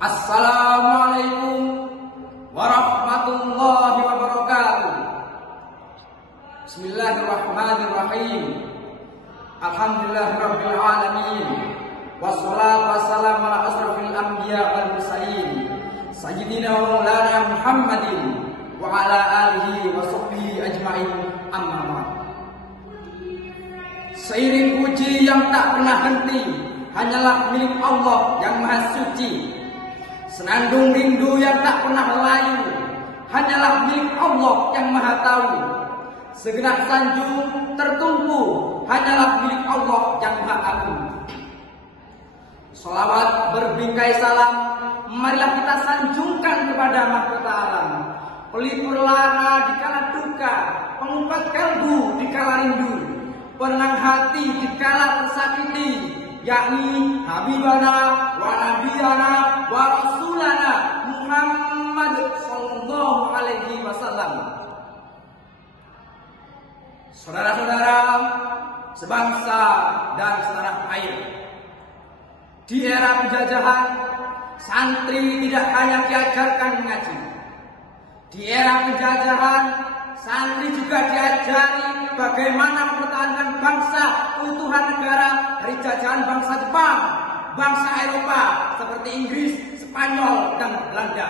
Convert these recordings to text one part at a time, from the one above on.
Assalamualaikum warahmatullahi wabarakatuh. Bismillahirrahmanirrahim. Alhamdulillahirabbil alamin. Wassalatu wassalamu ala asrofil anbiya wal mursalin sayyidina wa maulana Muhammadin wa ala alihi wa sahbihi ajmain, amma ba'd. Seiring puji yang tak pernah henti hanyalah milik Allah yang Maha Suci. Senandung rindu yang tak pernah layu hanyalah milik Allah yang Maha Tahu. Segenap sanjung tertumpu hanyalah milik Allah yang Maha Agung. Salawat berbingkai salam marilah kita sanjungkan kepada mahkota alam, pelipur lara di kala duka, pengumpat kalbu di kala rindu, penenang hati di kala tersakiti, yakni Habibana wa Nabiyana wa Rasulana Muhammad sallallahu alaihi wasallam. Saudara-saudara sebangsa dan setanah air, di era penjajahan santri tidak hanya diajarkan mengaji. Di era penjajahan santri juga diajari bagaimana mempertahankan bangsa keutuhan negara dari jajahan bangsa Jepang, bangsa Eropa seperti Inggris, Spanyol, dan Belanda.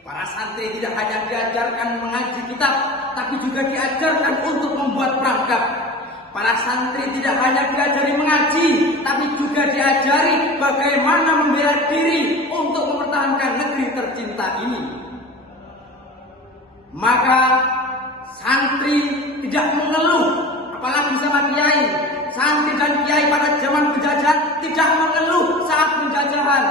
Para santri tidak hanya diajarkan mengaji kitab, tapi juga diajarkan untuk membuat perangkap. Para santri tidak hanya diajari mengaji, tapi juga diajari bagaimana membela diri untuk mempertahankan negeri tercinta ini. Maka santri tidak mengeluh, apalagi sama kiai. Santri dan kiai pada zaman penjajahan tidak mengeluh saat penjajahan,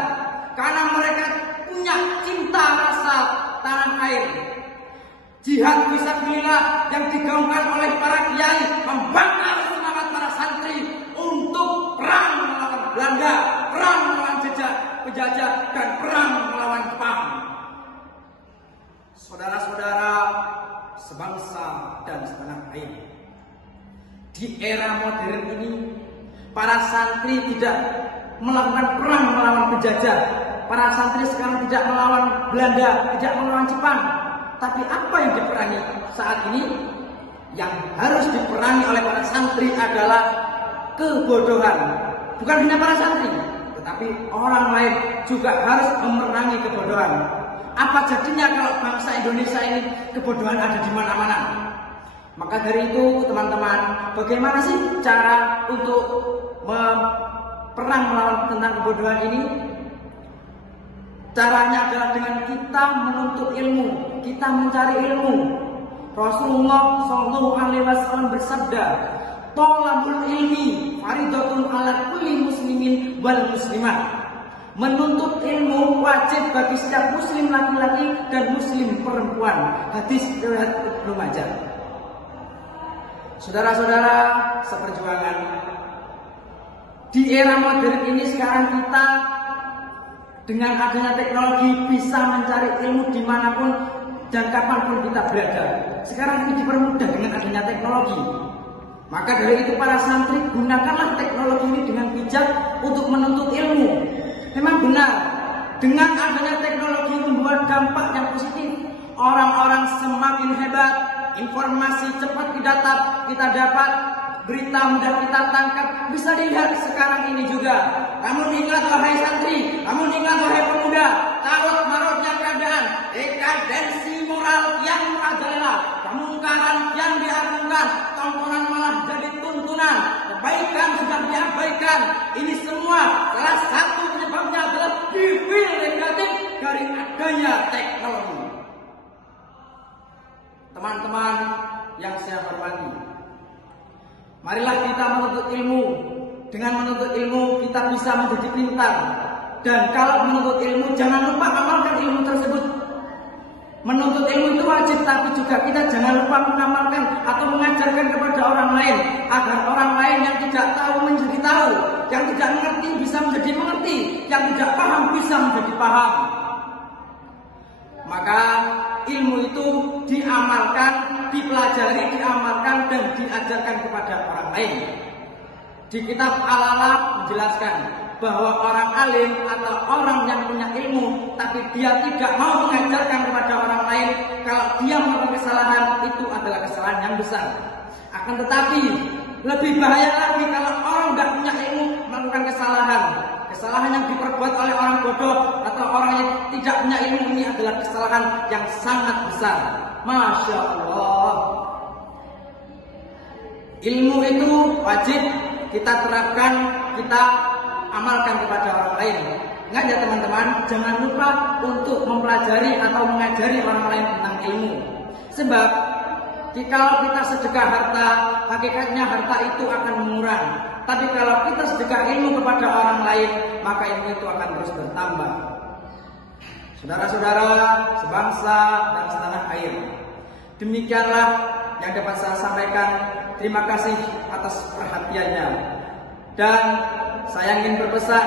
karena mereka punya cinta rasa tanah air. Jihad fisabilillah yang digaungkan oleh para kiai membakar semangat para santri untuk perang melawan Belanda, perang melawan penjajah, dan perang melawan Jepang. Saudara-saudara sebangsa dan setanah air, di era modern ini para santri tidak melakukan perang melawan penjajah. Para santri sekarang tidak melawan Belanda, tidak melawan Jepang. Tapi apa yang diperangi saat ini? Yang harus diperangi oleh para santri adalah kebodohan. Bukan hanya para santri, tetapi orang lain juga harus memerangi kebodohan. Apa jadinya kalau bangsa Indonesia ini kebodohan ada di mana-mana? Maka dari itu teman-teman, bagaimana sih cara untuk perang melawan tentang kebodohan ini? Caranya adalah dengan kita menuntut ilmu, kita mencari ilmu. Rasulullah Shallallahu Alaihi Wasallam bersabda, "Thalabul ilmi faridatun ala kulli muslimin wal muslimat." Menuntut ilmu wajib bagi setiap muslim laki-laki dan muslim perempuan. Hadis riwayat Ibnu Majah. Saudara-saudara seperjuangan, di era modern ini sekarang kita dengan adanya teknologi bisa mencari ilmu dimanapun dan kapanpun kita berada. Sekarang ini dipermudah dengan adanya teknologi. Maka dari itu para santri gunakanlah teknologi ini dengan bijak untuk menuntut ilmu. Memang benar, dengan adanya teknologi membuat dampak yang positif. Orang-orang semakin hebat, informasi cepat kita dapat, berita mudah kita tangkap. Bisa dilihat sekarang ini juga. Namun ingat wahai santri, namun ingat wahai pemuda, carut marutnya keadaan, dekadensi moral yang merajalela, kemungkaran yang diagungkan, tontonan malah jadi tuntunan, kebaikan sudah diabaikan. Ini semua salah satu penyebabnya adalah review negatif dari adanya teknologi. Teman-teman yang saya hormati, marilah kita menuntut ilmu. Dengan menuntut ilmu kita bisa menjadi pintar. Dan kalau menuntut ilmu jangan lupa amalkan ilmu tersebut. Menuntut ilmu itu wajib, tapi juga kita jangan lupa mengamalkan atau mengajarkan kepada orang lain, agar orang lain yang tidak tahu menjadi tahu, yang tidak mengerti bisa menjadi mengerti, yang tidak paham bisa menjadi paham. Maka ilmu itu diamalkan, dipelajari, diamalkan, dan diajarkan kepada orang lain. Di kitab Al-Alaq menjelaskan, bahwa orang alim atau orang yang punya ilmu tapi dia tidak mau mengajarkan kepada orang lain, kalau dia melakukan kesalahan itu adalah kesalahan yang besar. Akan tetapi lebih bahaya lagi kalau orang nggak punya ilmu melakukan kesalahan. Kesalahan yang diperbuat oleh orang bodoh atau orang yang tidak punya ilmu ini adalah kesalahan yang sangat besar. Masya Allah. Ilmu itu wajib kita terapkan, kita amalkan kepada orang lain. Ingat ya teman-teman, jangan lupa untuk mempelajari atau mengajari orang lain tentang ilmu. Sebab jika kita sedekah harta, hakikatnya harta itu akan mengurang. Tapi kalau kita sedekah ilmu kepada orang lain, maka ilmu itu akan terus bertambah. Saudara-saudara sebangsa dan setanah air, demikianlah yang dapat saya sampaikan. Terima kasih atas perhatiannya. Dan saya ingin berpesan,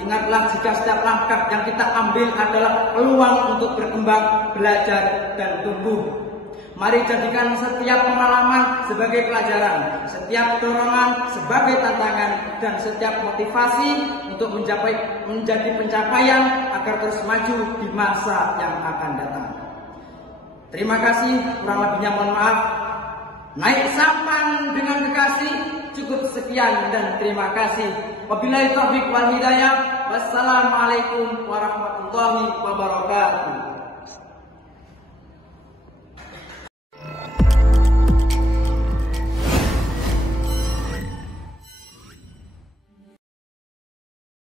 ingatlah jika setiap langkah yang kita ambil adalah peluang untuk berkembang, belajar, dan tumbuh. Mari jadikan setiap pengalaman sebagai pelajaran, setiap dorongan sebagai tantangan, dan setiap motivasi untuk menjadi pencapaian agar terus maju di masa yang akan datang. Terima kasih, kurang lebihnya mohon maaf. Naik sampan dengan kekasih, cukup sekian dan terima kasih. Wabillahi taufiq wal hidayah. Wassalamualaikum warahmatullahi wabarakatuh.